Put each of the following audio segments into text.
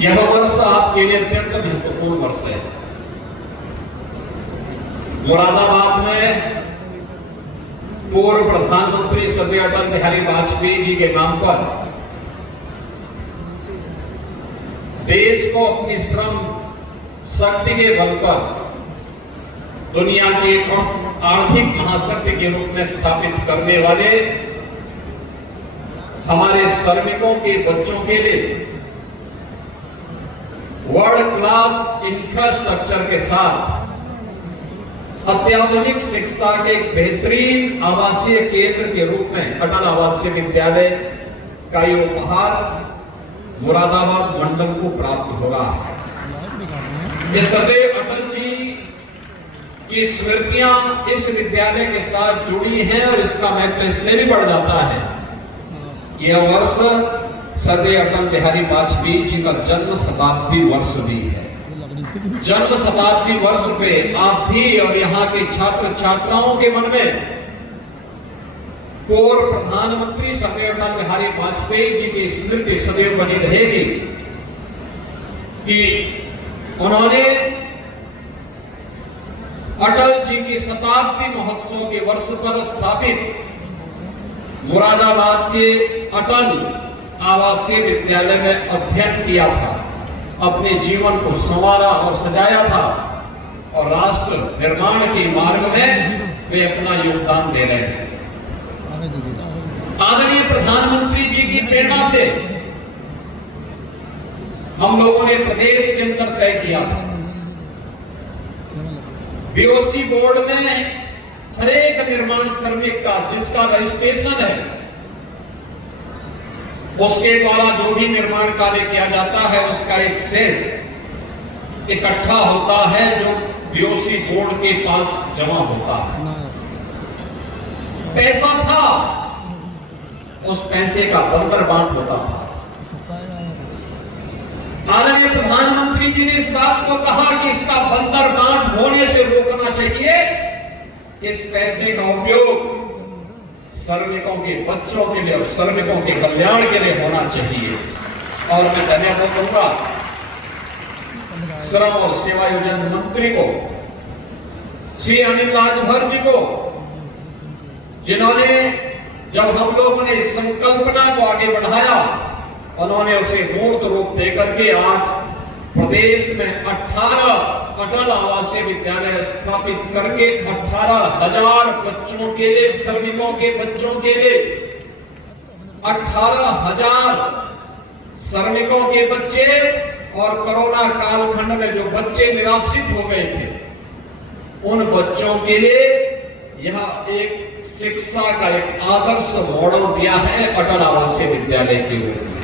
यह वर्ष आपके लिए अत्यंत महत्वपूर्ण वर्ष है। मुरादाबाद में पूर्व प्रधानमंत्री स्वर्गीय अटल बिहारी वाजपेयी जी के नाम पर देश को अपनी श्रम शक्ति के बल पर दुनिया के आर्थिक महाशक्ति के रूप में स्थापित करने वाले हमारे श्रमिकों के बच्चों के लिए वर्ल्ड क्लास इंफ्रास्ट्रक्चर के साथ अत्याधुनिक शिक्षा के एक बेहतरीन आवासीय केंद्र के रूप में अटल आवासीय विद्यालय का ये उपहार मुरादाबाद मंडल को प्राप्त हो रहा है। ये सदैव अटल जी की स्मृतियां इस विद्यालय के साथ जुड़ी हैं और इसका महत्व इसलिए भी बढ़ जाता है। यह वर्ष सदैव अटल बिहारी वाजपेयी जी का जन्म शताब्दी वर्ष भी है। जन्म शताब्दी वर्ष पे आप भी और यहाँ के छात्र छात्राओं के मन में पूर्व प्रधानमंत्री स्वर्गीय अटल बिहारी वाजपेयी जी की स्मृति सदैव बनी रहेगी कि उन्होंने अटल जी की शताब्दी महोत्सव के वर्ष पर स्थापित मुरादाबाद के अटल आवासीय विद्यालय में अध्ययन किया था, अपने जीवन को संवारा और सजाया था और राष्ट्र निर्माण के मार्ग में वे अपना योगदान दे रहे हैं। आदरणीय प्रधानमंत्री जी की प्रेरणा से हम लोगों ने प्रदेश के अंदर तय किया था, बीओसी बोर्ड में हर एक निर्माण श्रमिक का जिसका रजिस्ट्रेशन है उसके द्वारा जो भी निर्माण कार्य किया जाता है उसका एक शेष इकट्ठा होता है जो बीओसी बोर्ड के पास जमा होता है। पैसा था, उस पैसे का बंदरबांट होता था। आदरणीय प्रधानमंत्री जी ने इस बात को कहा कि इसका बंदरबांट होने से रोकना चाहिए। इस पैसे का उपयोग श्रमिकों के बच्चों के लिए और श्रमिकों के कल्याण के लिए होना चाहिए। और मैं धन्यवाद दूंगा श्रम और सेवायोजन मंत्री को, श्री अनिल राजभर जी को, जिन्होंने जब हम लोगों ने इस संकल्पना को आगे बढ़ाया उन्होंने उसे मूर्त रूप देकर के आज प्रदेश में 18 अटल आवासीय विद्यालय स्थापित करके 18,000 बच्चों के लिए, श्रमिकों के बच्चों के लिए 18,000 श्रमिकों के बच्चे और कोरोना कालखंड में जो बच्चे निराश्रित हो गए थे उन बच्चों के लिए यह एक शिक्षा का एक आदर्श मॉडल दिया है अटल आवासीय विद्यालय के रूप में।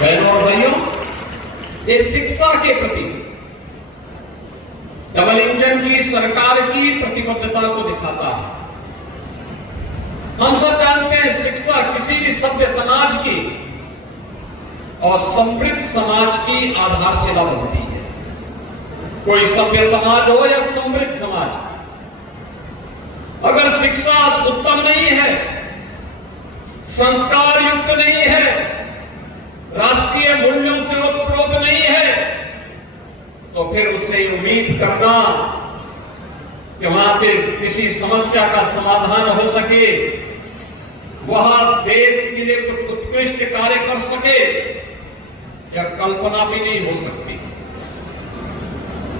बहनों और भाइयों, इस शिक्षा के प्रति डबल इंजन की सरकार की प्रतिबद्धता को दिखाता है। हम सब जानते हैं शिक्षा किसी भी सभ्य समाज की और समृद्ध समाज की आधारशिला बनती है। कोई सभ्य समाज हो या समृद्ध समाज, अगर शिक्षा उत्तम नहीं है, संस्कार युक्त नहीं है, राष्ट्रीय मूल्यों से ओतप्रोत नहीं है, तो फिर उससे उम्मीद करना कि वहां पे किसी समस्या का समाधान हो सके, वह देश के लिए कुछ उत्कृष्ट कार्य कर सके, यह कल्पना भी नहीं हो सकती।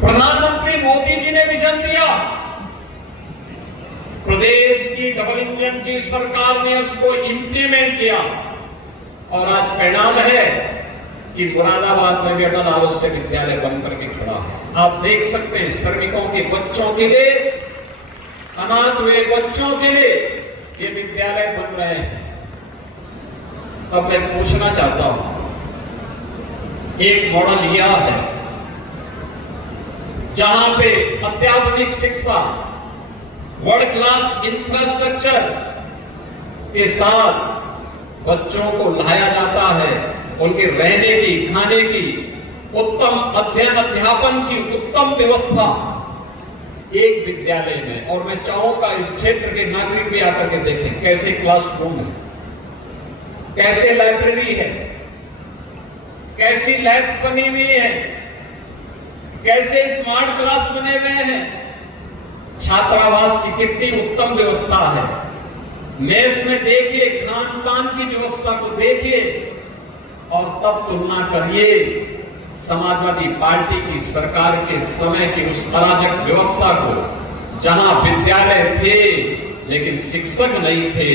प्रधानमंत्री मोदी जी ने विजन दिया, प्रदेश की डबल इंजन की सरकार ने उसको इंप्लीमेंट किया और आज परिणाम है कि मुरादाबाद में भी अटल आवासीय विद्यालय बनकर के खड़ा है। आप देख सकते हैं श्रमिकों के बच्चों के लिए, अनाथ हुए बच्चों के लिए ये विद्यालय बन रहे हैं। अब मैं पूछना चाहता हूं, एक मॉडल यह है जहां पे अत्याधुनिक शिक्षा, वर्ल्ड क्लास इंफ्रास्ट्रक्चर के साथ बच्चों को लाया जाता है, उनके रहने की, खाने की, उत्तम अध्ययन अध्यापन की उत्तम व्यवस्था एक विद्यालय में। और मैं चाहूंगा इस क्षेत्र के नागरिक भी आकर के देखें कैसे क्लासरूम है, कैसे लाइब्रेरी है, कैसी लैब्स बनी हुई है, कैसे स्मार्ट क्लास बने हुए हैं, छात्रावास की कितनी उत्तम व्यवस्था है। मेस में देखिए, खान पान की व्यवस्था को देखिए और तब तुलना करिए समाजवादी पार्टी की सरकार के समय की उस अराजक व्यवस्था को, जहां विद्यालय थे लेकिन शिक्षक नहीं थे,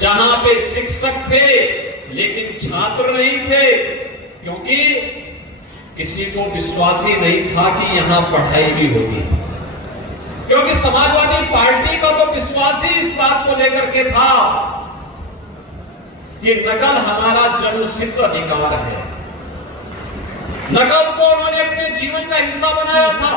जहां पे शिक्षक थे लेकिन छात्र नहीं थे, क्योंकि किसी को विश्वास ही नहीं था कि यहां पढ़ाई भी होगी। क्योंकि समाजवादी पार्टी का तो विश्वास ही इस बात को लेकर के था कि नकल हमारा जन्मसिद्ध अधिकार है। नकल को उन्होंने अपने जीवन का हिस्सा बनाया था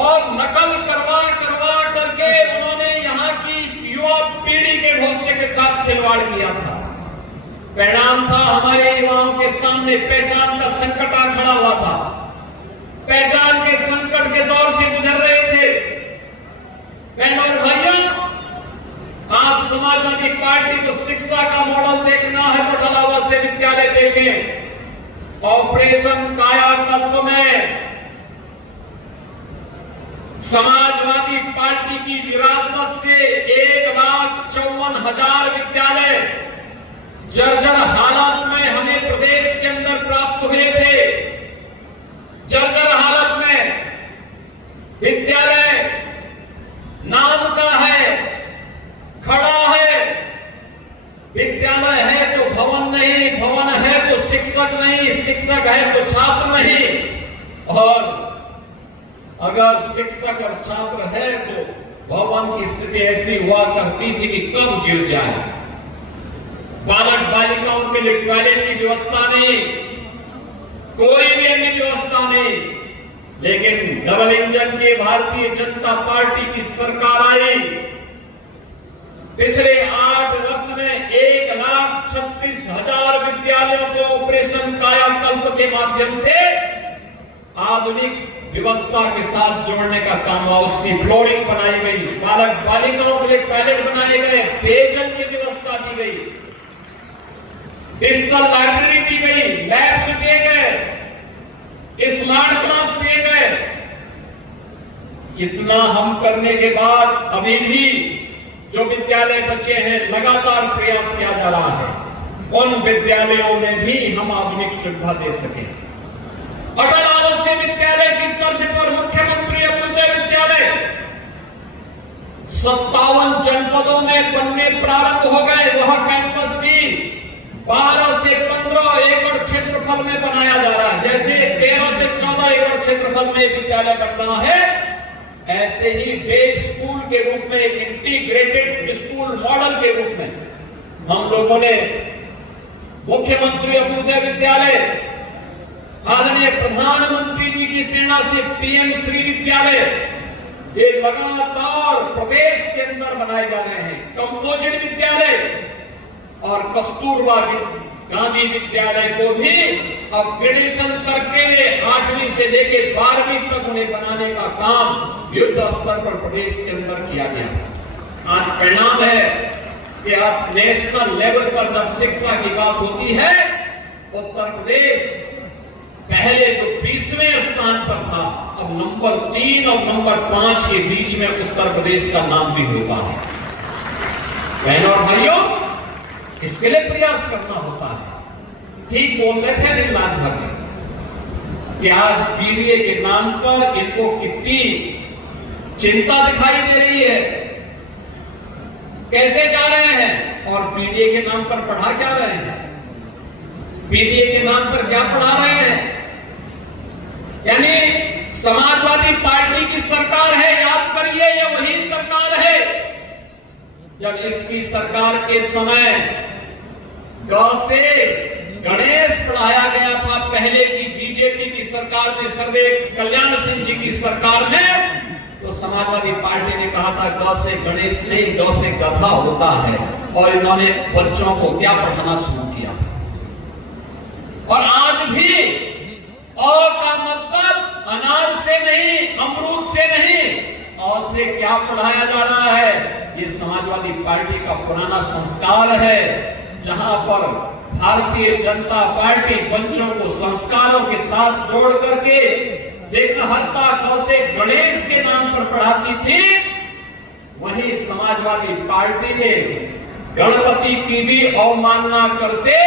और नकल करवा करवा करके उन्होंने यहां की युवा पीढ़ी के भविष्य के साथ खिलवाड़ किया था। परिणाम था हमारे युवाओं के सामने पहचान का संकट आ खड़ा हुआ था। पहचान के संकट के दौर से गुजर रहे थे। बहनों और भाइयों, आज समाजवादी पार्टी को शिक्षा का मॉडल देखना है तो डलावा से विद्यालय देखें। ऑपरेशन कायाकल्प में समाजवादी पार्टी की विरासत से 1,54,000 विद्यालय जर्जर हालत में हमें प्रदेश के अंदर प्राप्त हुए थे। जर्जर हालत में विद्यालय नाम का है, खड़ा है। विद्यालय है तो भवन नहीं, भवन है तो शिक्षक नहीं, शिक्षक है तो छात्र नहीं। और अगर शिक्षक और छात्र है तो भवन की स्थिति ऐसी हुआ करती थी कि कब गिर जाए। बालक बालिकाओं के लिए टॉयलेट की व्यवस्था नहीं, कोई भी अन्य व्यवस्था नहीं। लेकिन डबल इंजन की भारतीय जनता पार्टी की सरकार आई। पिछले 8 वर्ष में 1,36,000 विद्यालयों को ऑपरेशन कायाकल्प के माध्यम से आधुनिक व्यवस्था के साथ जोड़ने का काम हुआ। उसकी फ्लोरिंग बनाई गई, बालक बालिकाओं के लिए टॉयलेट बनाए गए, पेयजल की व्यवस्था की गई, डिजिटल लाइब्रेरी दी गई, लैब्स दिए गए, स्मार्ट क्लास दिए गए। इतना हम करने के बाद अभी भी जो विद्यालय बचे हैं लगातार प्रयास किया जा रहा है उन विद्यालयों में भी हम आधुनिक सुविधा दे सके। अटल आवासीय विद्यालय की तर्ज पर मुख्यमंत्री अभ्युदय विद्यालय 57 जनपदों में बनने प्रारंभ हो गए। वह कैंपस भी 12 से 15 एकड़ क्षेत्रफल में बनाया जा रहा है। जैसे 13 से 14 एकड़ क्षेत्रफल में विद्यालय बन रहा है, ऐसे ही डे स्कूल के रूप में, एक इंटीग्रेटेड स्कूल मॉडल के रूप में हम लोगों ने मुख्यमंत्री अभ्युदय विद्यालय, आदरणीय प्रधानमंत्री जी की प्रेरणा से पीएम श्री विद्यालय, ये लगातार प्रदेश के अंदर बनाए जा रहे हैं। कंपोजिट विद्यालय और कस्तूरबा गांधी विद्यालय को भी अपग्रेडेशन करके 8वीं से लेकर 12वीं तक उन्हें बनाने का काम युद्ध स्तर पर प्रदेश के अंदर किया गया। आज परिणाम है कि अब नेशनल लेवल पर जब शिक्षा की बात होती है, उत्तर प्रदेश पहले जो 20वें स्थान पर था, अब नंबर 3 और नंबर 5 के बीच में उत्तर प्रदेश का नाम भी होता है। बहनों और भाइयों, इसके लिए प्रयास करना होता है। ठीक बोल रहे थे निर्मला भट्ट कि आज बीडीए के नाम पर इनको कितनी चिंता दिखाई दे रही है, कैसे जा रहे हैं और बीडीए के नाम पर पढ़ा क्या रहे हैं, बीडीए के नाम पर क्या पढ़ा रहे हैं। यानी समाजवादी पार्टी की सरकार है, याद करिए, ये वही सरकार है जब इसकी सरकार के समय ग से गणेश पढ़ाया गया था। पहले की बीजेपी की सरकार में, सर्वदेव कल्याण सिंह जी की सरकार में, तो समाजवादी पार्टी ने कहा था ग से गणेश नहीं, ग से गधा होता है, और इन्होंने बच्चों को क्या पढ़ाना शुरू किया। और आज भी अ का मतलब अनार से नहीं, अमरूद से नहीं, अ से क्या पढ़ाया जा रहा है। ये समाजवादी पार्टी का पुराना संस्कार है, जहां पर भारतीय जनता पार्टी बच्चों को संस्कारों के साथ जोड़ करके विघ्नहर्ता कौसे गणेश के नाम पर पढ़ाती थी, वहीं समाजवादी पार्टी ने गणपति की भी अवमानना करते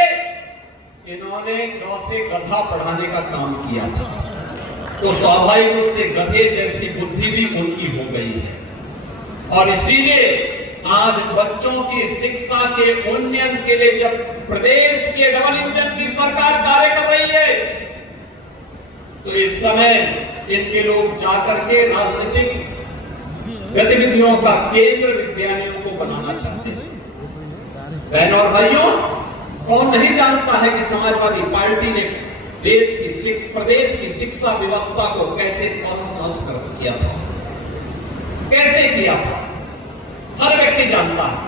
इन्होंने गौ से गधा पढ़ाने का काम किया था। तो स्वाभाविक रूप से गधे जैसी बुद्धि भी उनकी हो गई है। और इसीलिए आज बच्चों की शिक्षा के उन्नयन के लिए जब प्रदेश के डबल इंजन की सरकार कार्य कर रही है, तो इस समय इनके लोग जाकर के राजनीतिक गतिविधियों का केंद्र विद्यालयों को बनाना चाहते हैं। बहनों और भाइयों, कौन नहीं जानता है कि समाजवादी पार्टी ने प्रदेश की शिक्षा व्यवस्था को कैसे तहस-नहस कर किया था, कैसे किया था, हर व्यक्ति जानता है।